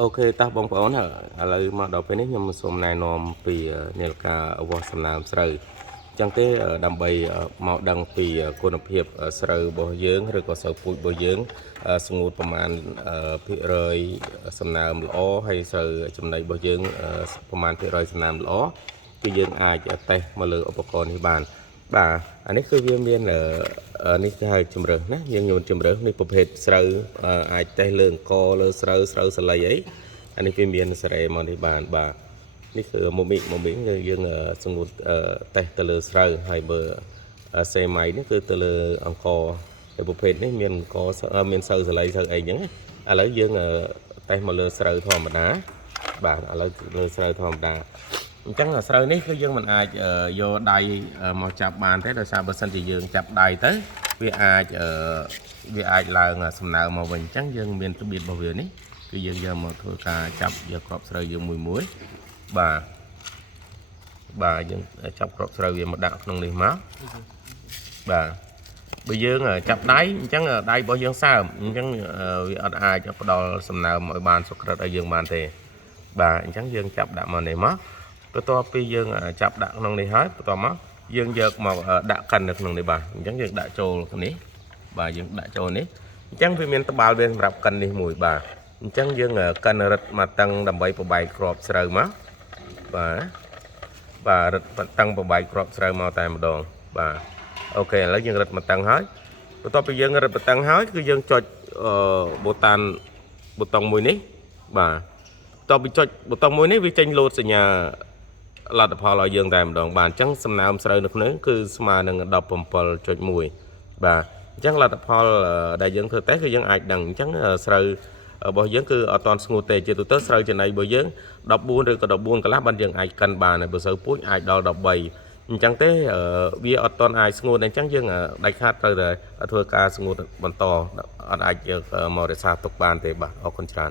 Ok, ta bong bóng hả? Là mà đầu bên nhưng mà xôm này nòm vì nền cả vào sầm nam sợi chẳng thế đầm bầy mạo đằng vì cô nộp hiệp sợi bò dưỡng rồi có sợi bụi bò dưỡng sung ngộtประมาณพิเรยสำนามล้อให้สจำในบdưงประมาณพิเรยสำนามล้อคือយើងអាចតេស្តមកលើឧបករណ៍នេះបានបាទអានេះគឺវាមាននេះគេហៅជំរើសណាយើងយកជំរើសនេះប្រភេទស្រូវអាចតេស្តលើអង្គលើស្រូវសលៃអីអានេះវាមានសារ៉េមកនេះបានបាទនេះគឺមុំមីយើងសង្កត់តេស្តទៅលើស្រូវហើយបើសេម៉ៃនេះគឺទៅលើអង្គហើយប្រភេទនេះមានអង្គមានស្រូវសលៃស្រូវអីចឹងឥឡូវយើងតេស្តមកលើស្រូវធម្មតាបាទឥឡូវលើស្រូវធម្មតាអញ្ចឹងស្រូវនេះគឺយើងមិនអាចយកដៃមកចាប់បានទេដោយសារបើសិនជាយើងចាប់ដៃទៅវាអាចឡើងសំណើមកវិញអញ្ចឹងយើងមានរបៀបរបស់វានេះគឺយើងយកមកធ្វើការចាប់យកគ្រាប់ស្រូវយើងមួយបាទយើងចាប់គ្រាប់ស្រូវវាមកដាក់ក្នុងនេះមកបាទបើយើងចាប់ដៃអញ្ចឹងដៃរបស់យើងសើមអញ្ចឹងវាអត់អាចផ្ដល់សំណើមឲ្យបានសុក្រិតឲ្យយើងបានទេបាទអញ្ចឹងយើងចាប់ដាក់មកនេះមកបន្ទាប់ពីយើងចាប់ដាក់ក្នុងនេះហើយបន្ទាប់មកយើងយកមកដាក់កិននៅក្នុងនេះបាទអញ្ចឹងយើងដាក់ចូលនេះបាទយើងដាក់ចូលនេះអញ្ចឹងវាមានត្បាល់វាសម្រាប់កិននេះមួយបាទអញ្ចឹងយើងកិនរឹតមកតឹងដើម្បីប្របែកគ្រាប់ស្រូវមកបាទរឹតតឹងប្របែកគ្រាប់ស្រូវមកតែម្ដងបាទអូខេឥឡូវយើងរឹតមកតឹងហើយបន្ទាប់ពីយើងរឹតមកតឹងហើយគឺយើងចុចប៊ូតុងមួយនេះបាទបន្ទាប់ពីចុចប៊ូតុងមួយនេះវាចេញលោតសញ្ញាលទ្ធផលឲ្យយើងតែម្ដងបាទអញ្ចឹងសំណើមស្រូវនៅក្នុងគឺស្មើនឹង 17.1 បាទអញ្ចឹងលទ្ធផលដែលយើងធ្វើតេស្តគឺយើងអាចដឹងអញ្ចឹងស្រូវរបស់យើងគឺអត់ទាន់ស្ងួតទេជាទូទៅស្រូវចំណីរបស់យើង14ឬក៏14កន្លះបានយើងអាចកិនបានហើយបើសូវពូជអាចដល់13អញ្ចឹងទេវាអត់ទាន់អាចស្ងួតអញ្ចឹងយើងដាច់ខាតត្រូវតែធ្វើការស្ងួតបន្តអត់អាចយកមករក្សាទុកបានទេបាទអរគុណច្រើន